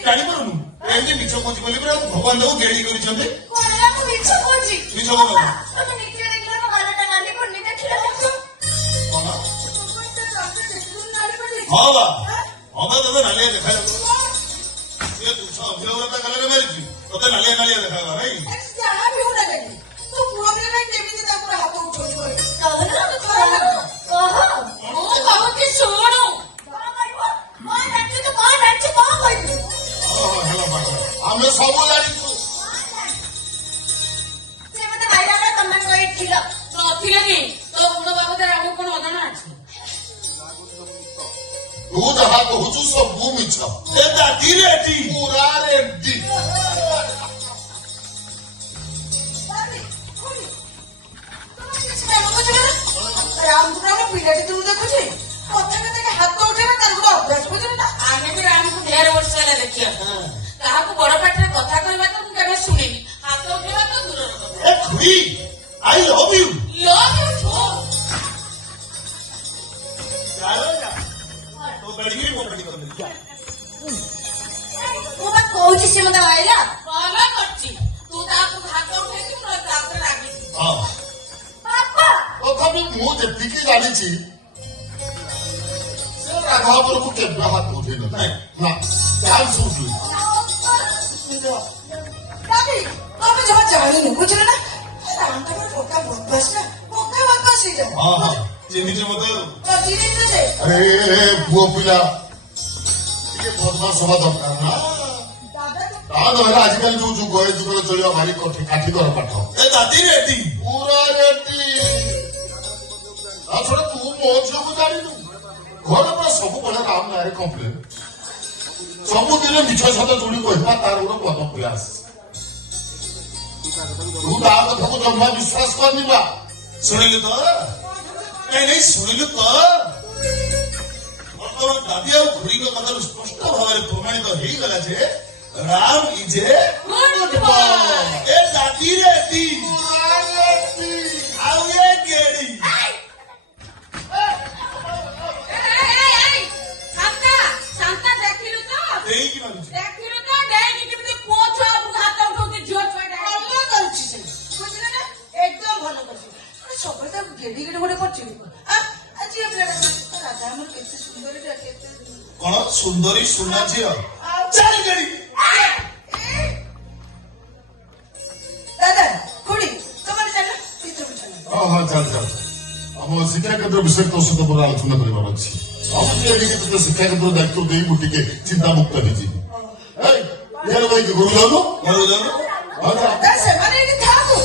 ଜାଣି ପାରୁନୁ ଏମିତି ମିଛ କହୁଛି ବୋଲି ପୁରା ଭଗବାନ ତାକୁ ଗେଡି କରିଛନ୍ତି। ମିଛ କହୁଛି ମିଛ କହୁନ ତମେ ନିଜେ ଦେଖିଲ ମୋ ଗାଲଟା ନାଲି ପଡିନି ଦେଖିଲ ହଁ ବା ତତେ ନାଲିଆ ଦେଖାଯାଉଛି ଅଭିନବତା ଗାଲରେ ମାରିଛି ତତେ ନାଲିଆ ନାଲିଆ ଦେଖାଗଲା ନାଇଁ ଯାହା ବି ହଉ ଲାଗେ ତୁ ପୁଅ ପିଲା କେମିତି ତାକୁ ହାତ ଉଠଉଛୁ ମୁଁ କହୁଛି ଶୁଣୁ ଆମେ ସବୁ ଜାଣିଛୁ ସେ ମତେ ମାଇଲା ବେଳେ ତମେ କହିଥିଲ ନଥିଲେ କି ତୋ ଗୁଣ ବାବଦରେ ଆମକୁ କଣ ଅଜଣା ଅଛି ତୁ ଯାହା କହୁଛୁ ସବୁ ମିଛ ଏ ଦାଦି ରେଡି ପୁରା ରେଡି ରାମପୁର ପିଲାଟି ତୁ ଦେଖୁଛି କଥା କଥା ହାତ ଉଠେଇବା ତାର ଗୋଟେ ଅଭ୍ୟାସ ବୁଝିଲୁ ନା ଆମେ ବି ରାମକୁ ଢେର ବର୍ଷ ହେଲା ଦେଖିବା କାହାକୁ ବଡ ପାଟିରେ କଥା କହିବା ତ ମୁଁ କେବେ ଶୁଣିନି ହାତ ଉଠେଇବା ତ ଦୂରର କଥା ଏ ଖୁଡି ଆଇ ଲଭ୍ ୟୁ ଟୁ ମୁଁ ବା କହୁଛି ସେ ମତେ ଆଇଲା ଭଲ କରିଛି ତୁ ତାକୁ ହାତ ଉଠେଇକି ମୁଁ ତାପରେ ରାଗିଛି ବାପା ତଥାପି ମୁଁ ଯେତିକି ଜାଣିଛି ସେ ରାଘବ ଉପରକୁ କେବେ ହାତ ଉଠେଇ ନଥାଏ ନା ଚାନ୍ସ ଉଠୁ ତମେ ଜମା ଜାଣିନୁ ବୁଝିଲ ନା ରାମଟା ପକା ବଦମାସ ନା ପକା ବଦମାସ ସେଇଟା ଚିହ୍ନିଛି ମତେ ଚିହ୍ନିଛୁ ଆରେ ପୁଅ ପିଲା ଟିକେ ବଦମାସ ହବା ଦରକାର ନା ତା ନହେଲେ ଆଜିକାଲି ଯୋଉ ଯୁଗ ଏ ଯୁଗରେ ଚଳିବା ଭାରି କାଠିକର ପାଠ ଏ ଦାଦି ରେଡି ପୁରା ରେଡି ତା ଛଡା ତୁ ମୋ ଝିଅକୁ ଜାଣିନୁ ଘରେ ପୁରା ସବୁବେଳେ ରାମ ନାଁରେ କମ୍ପ୍ଲେନ ସବୁଦିନେ ମିଛ ସତ ଯୋଡ଼ି କହିବା ତାର ଗୋଟେ ପଦ ପ୍ରୟାସ ତୁ ତା କଥାକୁ ଜମା ବିଶ୍ୱାସ କରିନି ବା ଶୁଣିଲୁ ତ ନାଇଁ ଶୁଣିଲୁ ତ ବର୍ତ୍ତମାନ ଦାଦି ଆଉ ଖୁଡିଙ୍କ କଥାରୁ ସ୍ପଷ୍ଟ ଭାବରେ ପ୍ରମାଣିତ ହେଇଗଲା ଯେ ରାମ ଇଜ ଏ ଦାଦି ରେଡି ଆଉ ଏ ଗେଡି ଦେଇକି ମାନୁଛି ଦେଖିଲୁ ତ ଦେଇକି କେମିତି ପୁଅ ଛୁଆ ହାତ ଉଠଉଛି ଝିଅ ଛୁଆଟା ଭଲ କରୁଛି ସେ ବୁଝିଲ ନା ଏକଦମ ଭଲ କରୁଛି ସବୁବେଳେ ତାକୁ ଗେଡି ଗେଡି ଗୋଟେ କରୁଛି ଝିଅ ପିଲାଟା ରାଧା ଆମର କେତେ ସୁନ୍ଦର କେତେ କଣ ସୁନ୍ଦରୀ ସୁନା ଝିଅ ଚାଲ ଗେଡି ଦାଦା ଖୁଡି ତମେ ଚାଲ ଭିତରକୁ ଚାଲ ହଁ ଚାଲ ଚାଲ ଆମ ଶିକ୍ଷା କେନ୍ଦ୍ର ବିଷୟରେ ତୋ ସହିତ ମୋର ଆଲୋଚନା କରିବାର ଅଛି ତୋତେ ଶିକ୍ଷା କ୍ଷେତ୍ର ଦାୟିତ୍ୱ ଦେଇ ମୁଁ ଟିକେ ଚିନ୍ତାମୁକ୍ତ ହେଇଯିବି ଭାଇକି ଘରୁ ଯାଉନୁ ସେମାନେ ଏଠି ଥାଆନ୍ତୁ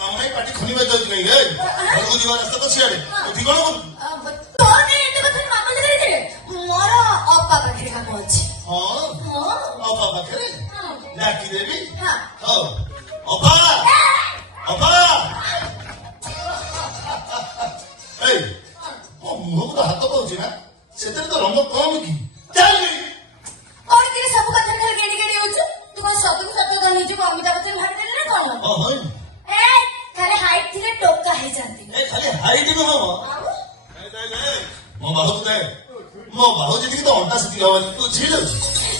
କାମ ନାହିଁ ପାଟି ଖୋଲିବା ଯାଉଛି ନାହିଁ ଘରକୁ ଯିବା ରାସ୍ତା ତ ସିଆଡେ ଏଠି କଣ କରୁ ମୋର ଅପା ପାଖରେ କାମ ଅଛି ହଁ ଅପା ପାଖରେ ଡାକିଦେବି ହଁ ହଉ ଅପା ଅପା ଏଇ ମୋ ମୁହଁକୁ ତ ହାତ ପାଉଛି ନା ସେଥିରେ ତ ରଙ୍ଗ କମ କି ଚାଲ କଣ କିରେ ସବୁ କଥା ଖାଲି ଗେଡି ଗେଡି ହଉଛୁ ତୁ କଣ ସବୁକୁ ସତ କରି ନିଜକୁ ଅମିତାଭ ବଚ୍ଚନ ଭାବିଦେଲେ ନା କଣ ଖାଲି ହାଇଟ୍ ଥିଲେ ଟୋକା ହେଇଯାନ୍ତି ଖାଲି ହାଇଟ୍ ନୁହଁ ମୋ ବାହୁକୁ ଦେ ମୋ ବାହୁ ଯେତିକି ତ ଅଣ୍ଟା ସେତିକି ହବନି ବୁଝିଲୁ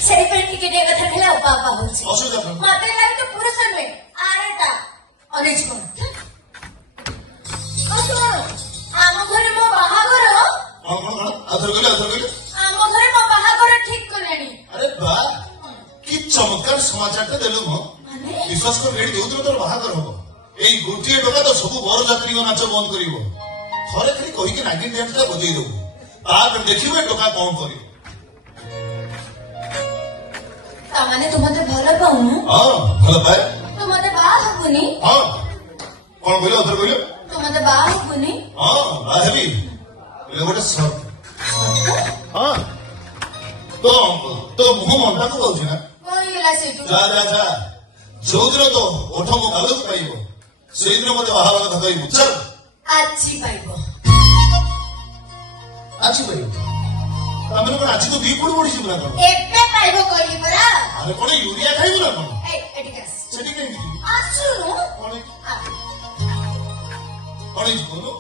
ସେଇପାଇଁ ଟିକେ ଟିକେ କଥା ଖାଲି ଅପା ଅପା ହଉଛି ଅସୁବିଧା କଣ ମତେ ଲାଗେ ତ ପୁରୁଷ ନୁହେଁ ଆରେଟା ଅନେଇଛି କଣ ଆମ ଘରେ ମୋ ବାହାଘର ଆଉଥରେ କହିଲେ ଆମ ଘରେ ମୋ ବାହାଘର ଠିକ କଲେଣି ଆରେ ବା କି ଚମତ୍କାର ସମାଚାରଟା ଦେଲୁ ମୋ ବିଶ୍ୱାସ କର ଏଠି ଯୋଉଦିନ ତୋର ବାହାଘର ହବ ଏଇ ଗୋଟିଏ ଟଙ୍କା ତ ସବୁ ବରଯାତ୍ରୀଙ୍କ ନାଚ ବନ୍ଦ କରିବ ଥରେ ଖାଲି କହିକି ନାଗିନ ଡ୍ୟାନ୍ସଟା ବଜେଇ ଦବୁ ତାପରେ ଦେଖିବୁ ଏ ଟଙ୍କା କଣ କରିବ ତାମାନେ ତୁ ମତେ ଭଲ ପାଉନୁ ଭଲ ପାଏ ତୁ ମତେ ବାହା ହବୁନି କଣ କହିଲ ଅଥର କହିଲ ତୁ ମତେ ବାହା ହବୁନି ବାହା ହେବି ଗୋଟେ ସର୍ଟ ତୋ ମୁହଁ ମଣ୍ଟାକୁ ପାଉଛି ନା କଣ ହେଇଗଲା ସେଇଠୁ ଯା ଯୋଉଦିନ ତ ଓଠ ମୋ ଗାଲକୁ ପାଇବ ସେଇଦିନ ମତେ ବାହା କଥା କହିବୁ ଚାଲ ଆଜି ପାଇବ ଆଜି ପାଇବ ତାମାନେ କଣ ଆଜି ତ ଦି କୋଟି ବଢିଯିବୁ ନା କଣ ଏବେ ଆରେ କଣ ୟୁରିଆ ଖାଇବୁ ନା କଣ ଏଇ ଏଠିକି ଆସ ସେଠି କେମିତି ଆସୁନୁ କଣ ଆ, କଣ ହେଇଛି କହୁନୁ